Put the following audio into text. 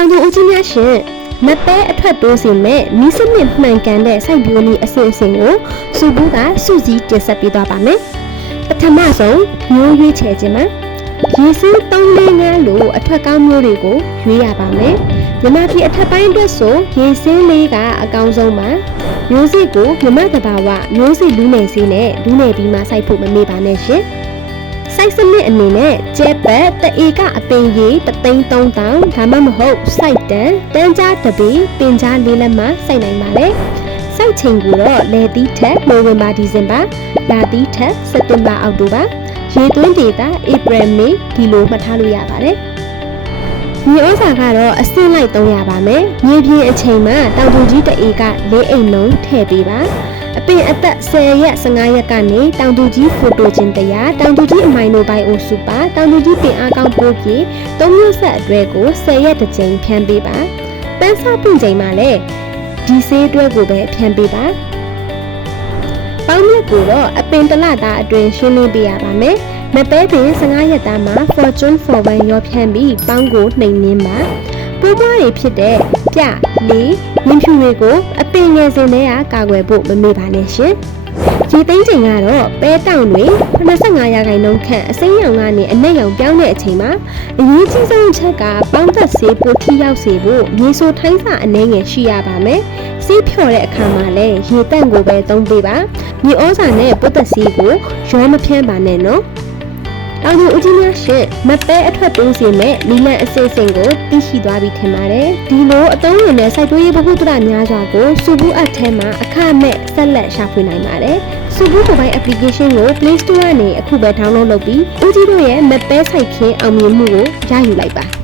တောင်သူဦးကြီးများရှင်မပဲအထွက်တိုးစီမဲ့နီးစနစ်မှန်ကန်တဲ့စိုက်ပျိုးနည်းအစဉ်အစဉ်ကိုစုဘူးကစုစည်းတင်ဆက်ပေးသွားပါမယ်ပထမဆုံးမျိုးရွေးချယ်ခြင်းမှာရေစင်း3-5လို့အထွက်ကောင်းမျိုးတွေကိုရွေးရပါမယ်မြန်မာပြည်အထက်ပိုင်းအတွက်ဆိုရေစင်းလေးကအကောင်းဆုံးပါမျိုးစေ့ကိုမြမတဘာဝမျိုးစေ့လူနယ်စေးနဲ့လူနယ်ပြီးမှစိုက်ဖို့မမေ့ပါနဲ့ရှင်စိုက်စနစ်အနေနဲ့ကျဲပတ်တအေကအပင်ကြီး3,300ဒါမှမဟုတ်စိုက်တန်းကြားတပီပင်ကြားလေးလက်မှစိုက်နိုင်ပါတယ်စိုက်ချိန်ကတော့လယ်သီးထက်နိုဝင်ဘာဒီဇင်ဘာရာသီးထက်စက်တင်ဘာအောက်တိုဘာရေသွင်းဒေတာဧပြီမေဒီလိုမှတ်ထားလို့ရပါတယ်မြေဩဇာကတော့အစင်းလိုက်300ပါမယ်မြေပြင်အချိန်မှာတောင်သူကြီးတအေက4အိမ်လုံးထည့်ပေးပါအပင်အသက်10ရက်15ရက်ကနေတောင်သူကြီးဖိုတိုချင်း100တောင်သူကြီးအမိုင်နိုဘိုင်အိုစူပါတောင်သူကြီးပင်အားကောင်းပိုးပြေ3မျိုးဆက်အတွဲကို10ရက်တစ်ကြိမ်ဖြန်းပေးပါပန်းစားပွင့်ချိန်မှာလည်းဒီဆေးအတွဲကိုပဲဖြန်းပေးပါပေါင်းမြက်ကိုတော့အပင်တစ်လသားအတွင်းရှင်းလင်းပေးရပါမယ်မပဲပင်15ရက်သားမှာ Fortune 4 ရောဖြန်းပြီးပေါင်းကိုနှိမ်နှင်းပါပိုးမွားတွေဖြစ်တဲ့ပြလေးရင်းဖြူတွေကိုအပင်ငယ်စဉ်တည်းကကာကွယ်ဖို့မမေ့ပါနဲ့ရှင်ရေသိမ်းချိန်ကတော့ပဲတောင်တွေ85ရာခိုင်နှုန်းခန့်အစိမ်းရောင်ကနေအနက်ရောင်ပြောင်းတဲ့အချိန်မှာအရေးကြီးဆုံးအချက်ကပေါင်းသက်ဆေးပိုထိရောက်စေဖို့မြေဆိုထိုင်းစာအနည်းငယ်ရှိရပါမယ်ဆေးဖြော်တဲ့အခါမှာလည်းရေတန့်ကိုပဲသုံးပေးပါမြေဩဇာနဲ့ပုတ်သက်ဆေးကိုရောမဖြန်းပါနဲ့နော်တောင်သူဦးကြီးများရှင်မပဲအထွက်တိုးစီမဲ့နီလန်အစိမ့်စိမ့်ကိုသိရှိသွားပြီးထင်ပါတယ်ဒီလိုအသုံးဝင်တဲ့စိုက်ပျိုးရေးဗဟုသုတများစွာကိုစုဘူးအပ်ထဲမှာအခမဲ့ဆက်လက်ရှာဖွေနိုင်ပါတယ်စုဘူးမိုဘိုင်း application ကို Play Store ကနေအခုပဲ download လုပ်ပြီးဦးကြီးတို့ရဲ့မပဲစိုက်ခင်းအောင်မြင်မှုကိုရယူလိုက်ပါ